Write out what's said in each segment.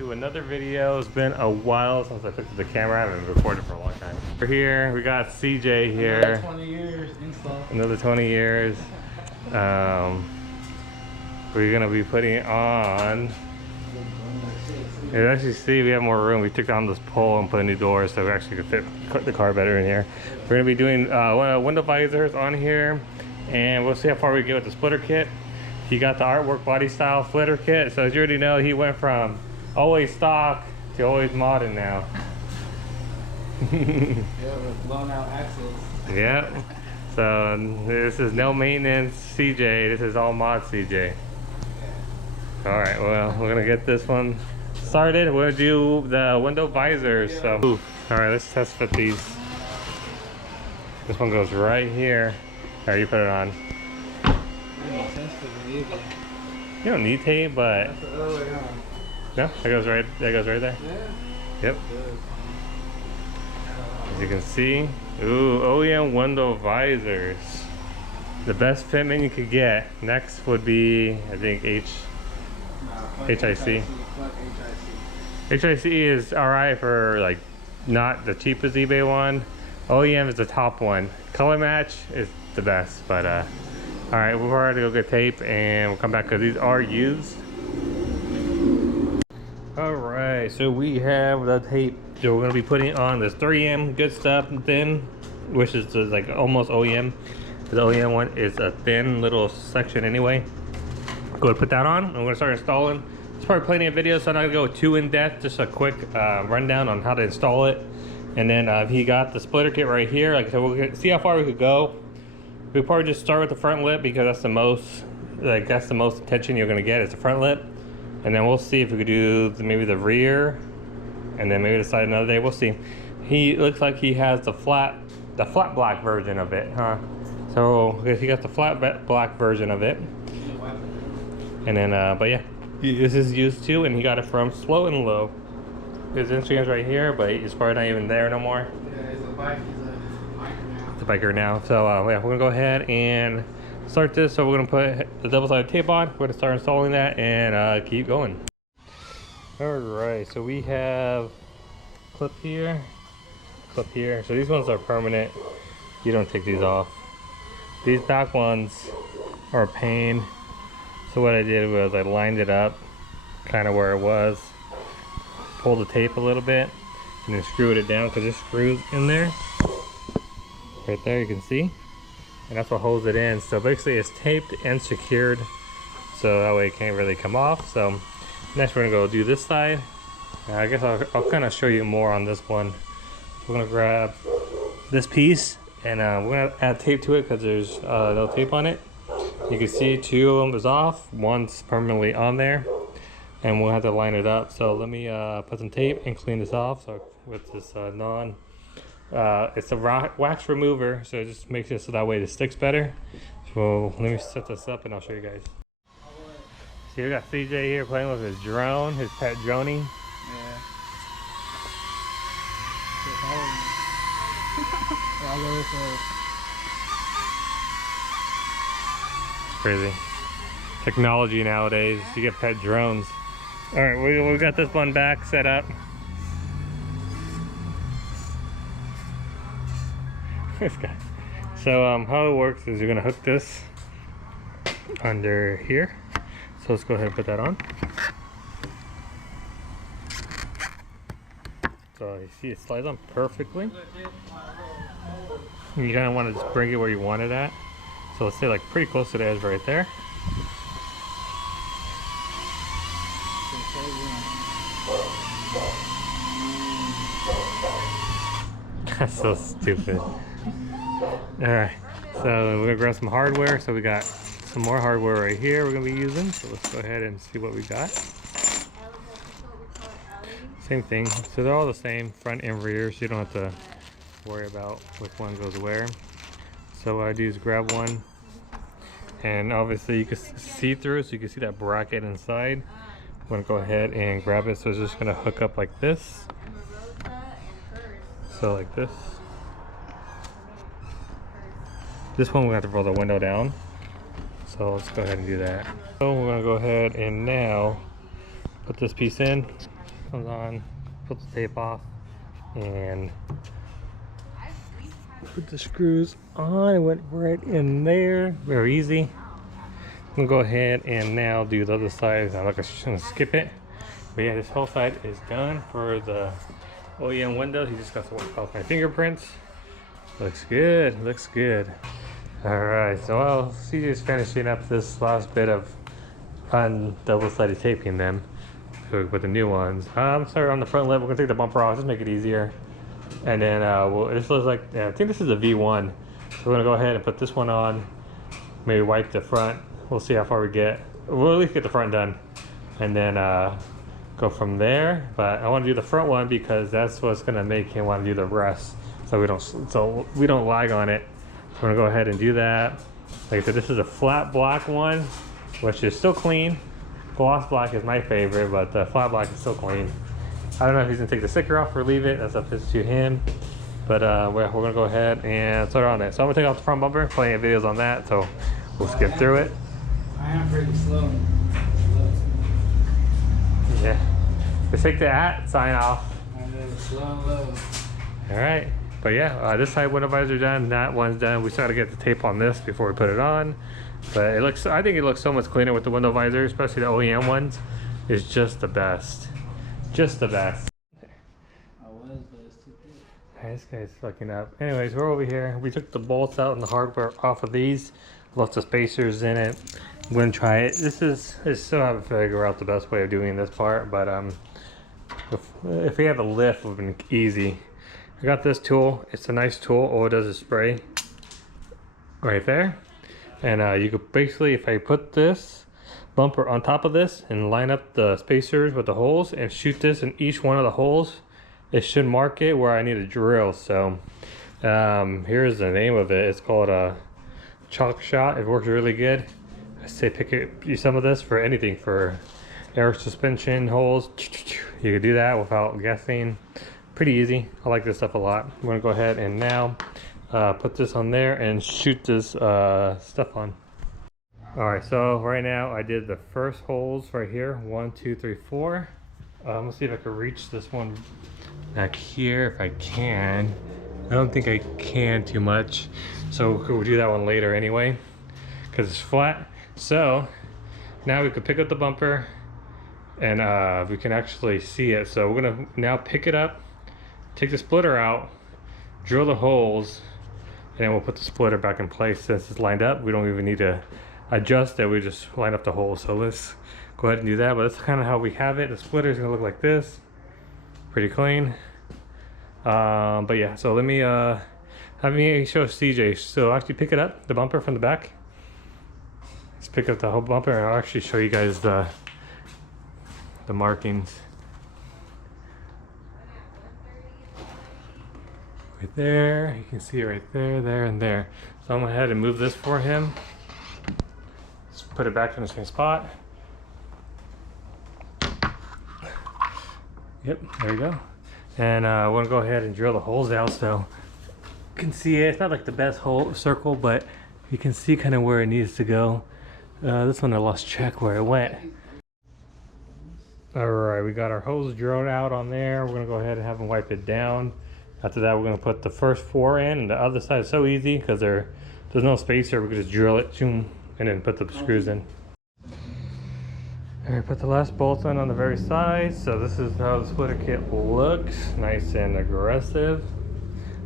to another video. It's been a while since I picked up the camera. I haven't recorded for a long time. We're here. We got CJ here. Another 20 years install. Another 20 years. We're gonna be putting on. As you see, we have more room. We took down this pole and put a new door so we actually could fit the car better in here. We're gonna be doing window visors on here, and we'll see how far we get with the splitter kit. He got the artwork body style splitter kit, so as you already know, he went from always stock to always modern now. Yeah, with blown out axles. Yep. So this is no maintenance CJ. This is all mod CJ. All right. Well, we're gonna get this one started. We're gonna do the window visors. So, all right, let's test fit these. This one goes right here. All right, you put it on. You don't need tape, but that's the other way on. No, that goes right. That goes right there. Yeah. Yep. As you can see, ooh, OEM window visors. The best fitment you could get. Next would be, I think, HIC. HIC is alright for like not the cheapest eBay one. OEM is the top one. Color match is the best, but alright, we're already to go get tape and we'll come back because these are used. Alright, so we have the tape. So we're going to be putting on this 3M good stuff thin, which is just like almost OEM. The OEM one is a thin little section anyway. Go ahead and put that on. I'm going to start installing. There's probably plenty of videos, so I'm not going to go too in depth. Just a quick rundown on how to install it. And then he got the splitter kit right here. Like I said, we're going to see how far we could go. We'll probably just start with the front lip because that's the most, attention you're going to get is the front lip. And then we'll see if we could do maybe the rear, and then maybe the side another day. We'll see. He looks like he has the flat black version of it, huh? So he got the flat black version of it. And then, but yeah, this is used too, and he got it from Slow and Low. His Instagram's right here, but he's probably not even there no more. Yeah, he's a biker now. It's a biker now. So yeah, we're gonna go ahead and start this. So we're gonna put the double-sided tape on. We're gonna start installing that and keep going. All right, so we have clip here. So these ones are permanent. You don't take these off. These back ones are a pain. So what I did was I lined it up kind of where it was, pulled the tape a little bit, and then screwed it down because it screws in there. Right there, you can see. And that's what holds it in. So basically it's taped and secured, so that way it can't really come off. So next we're gonna go do this side. I guess I'll kind of show you more on this one. We're gonna grab this piece and we're gonna add tape to it because there's no tape on it. You can see two of them is off, one's permanently on there, and we'll have to line it up. So let me put some tape and clean this off. So with this it's a wax remover, so it just makes it so that way it sticks better. So let me set this up and I'll show you guys. See, we got CJ here playing with his drone, his pet droney. Yeah. It's crazy. Technology nowadays, you get pet drones. All right, we got this one back set up. This guy. So how it works is you're gonna hook this under here. So let's go ahead and put that on. So you see it slides on perfectly. You kind of want to just bring it where you want it at. So let's say like pretty close to the edge right there. That's so stupid. Alright, so we're gonna grab some hardware. So we got some more hardware right here we're gonna be using. So let's go ahead and see what we got. Same thing. So they're all the same, front and rear, so you don't have to worry about which one goes where. So what I do is grab one, and obviously you can see through, so you can see that bracket inside. I'm gonna go ahead and grab it. So it's just gonna hook up like this. So like this. This one we have to roll the window down. So let's go ahead and do that. So we're gonna go ahead and now put this piece in. comes on, put the tape off, and put the screws on. It went right in there, very easy. I'm gonna go ahead and now do the other side. I'm not gonna skip it, but yeah, this whole side is done for the OEM windows. You just got to work off my fingerprints. Looks good, looks good. All right, so while CJ's finishing up this last bit of double-sided taping them with the new ones. Sorry, on the front lip, we're gonna take the bumper off, just make it easier. And then this looks like, I think this is a V1. So we're gonna go ahead and put this one on, maybe wipe the front. We'll see how far we get. We'll at least get the front done, and then go from there. But I want to do the front one because that's what's gonna make him want to do the rest, so we don't lag on it. So we're gonna go ahead and do that. Like I said, this is a flat black one, which is still clean. Gloss black is my favorite, but the flat black is still clean. I don't know if he's gonna take the sticker off or leave it. That's up to him. But we're gonna go ahead and start on it. So I'm gonna take off the front bumper. Plenty of videos on that, so we'll skip through it. I am pretty slow. Yeah. Let's take the sign off. I'm really slow and low. All right. But yeah, this side window visor done. That one's done. We still gotta get the tape on this before we put it on. But it looks, I think it looks so much cleaner with the window visor, especially the OEM ones. It's just the best. Just the best. I was, but it's too thick. This guy's fucking up. Anyways, we're over here. We took the bolts out and the hardware off of these. Lots of spacers in it. I'm gonna try it. I still haven't figured out the best way of doing this part, but if we had a lift, it would have been easy. I got this tool. It's a nice tool. All it does is spray right there. And you could basically, if I put this bumper on top of this and line up the spacers with the holes and shoot this in each one of the holes, it should mark it where I need a drill. So here's the name of it. It's called a chalk shot. It works really good. I say use some of this for anything, for air suspension holes. You could do that without guessing. Pretty easy. I like this stuff a lot. I'm gonna go ahead and now put this on there and shoot this stuff on. All right, so right now I did the first holes right here. 1, 2, 3, 4. Let's see if I can reach this one back here if I can. I don't think I can too much, so we'll do that one later anyway because it's flat. So now we could pick up the bumper and we can actually see it. So we're gonna now pick it up, take the splitter out, drill the holes, and then we'll put the splitter back in place. Since it's lined up, we don't even need to adjust it. We just line up the holes. So let's go ahead and do that. But that's kind of how we have it. The splitter is gonna look like this, pretty clean. But yeah, so let me have me show CJ. So actually pick it up, the bumper from the back. Let's pick up the whole bumper and I'll actually show you guys the markings. Right there, you can see it right there, there, and there. So I'm gonna go ahead and move this for him. Let's put it back in the same spot. Yep, there you go. And we're gonna go ahead and drill the holes out so you can see it. It's not like the best hole circle, but you can see kind of where it needs to go. This one I lost track where it went. All right, we got our hose drilled out on there. We're gonna go ahead and have them wipe it down. After that, we're gonna put the first 4 in, and the other side is so easy because there's no spacer. We can just drill it, zoom, and then put the screws in. All right, put the last bolt on the very side. So this is how the splitter kit looks, nice and aggressive.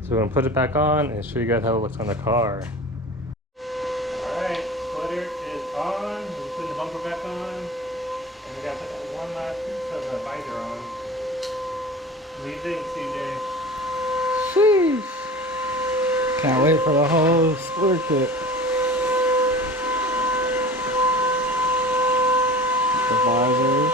So we're gonna put it back on and show you guys how it looks on the car. All right, splitter is on. We're putting the bumper back on, and we got one last piece of the visor on. What do you think, CJ? Sheesh. Can't wait for the whole splitter kit. The visors.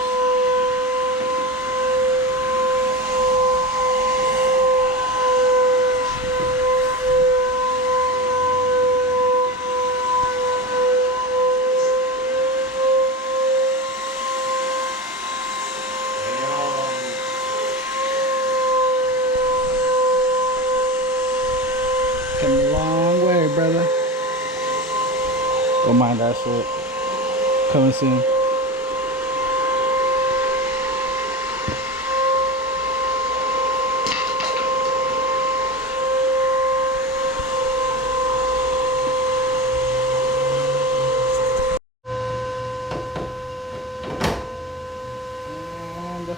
Come a long way, brother. Don't mind that shit. Coming soon.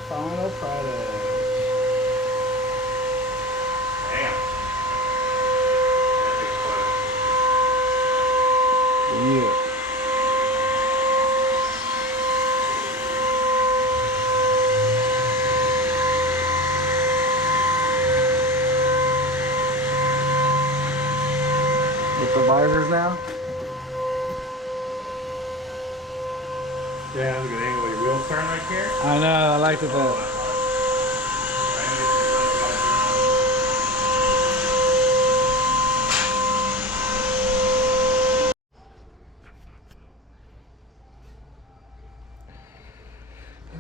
final product. Damn. Yeah. With the visors now? Yeah, that's a good angle. Your wheels turn right here. I know, I liked it Oh, that. that's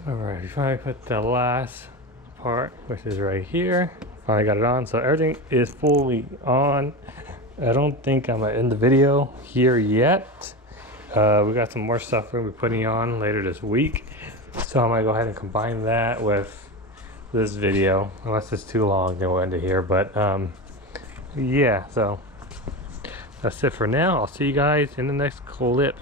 hard. Alright, we finally put the last part, which is right here. Finally got it on, so everything is fully on. I don't think I'm gonna end the video here yet. We got some more stuff we're gonna be putting on later this week. So I might go ahead and combine that with this video. Unless it's too long, then we'll end it here. But yeah, so that's it for now. I'll see you guys in the next clip.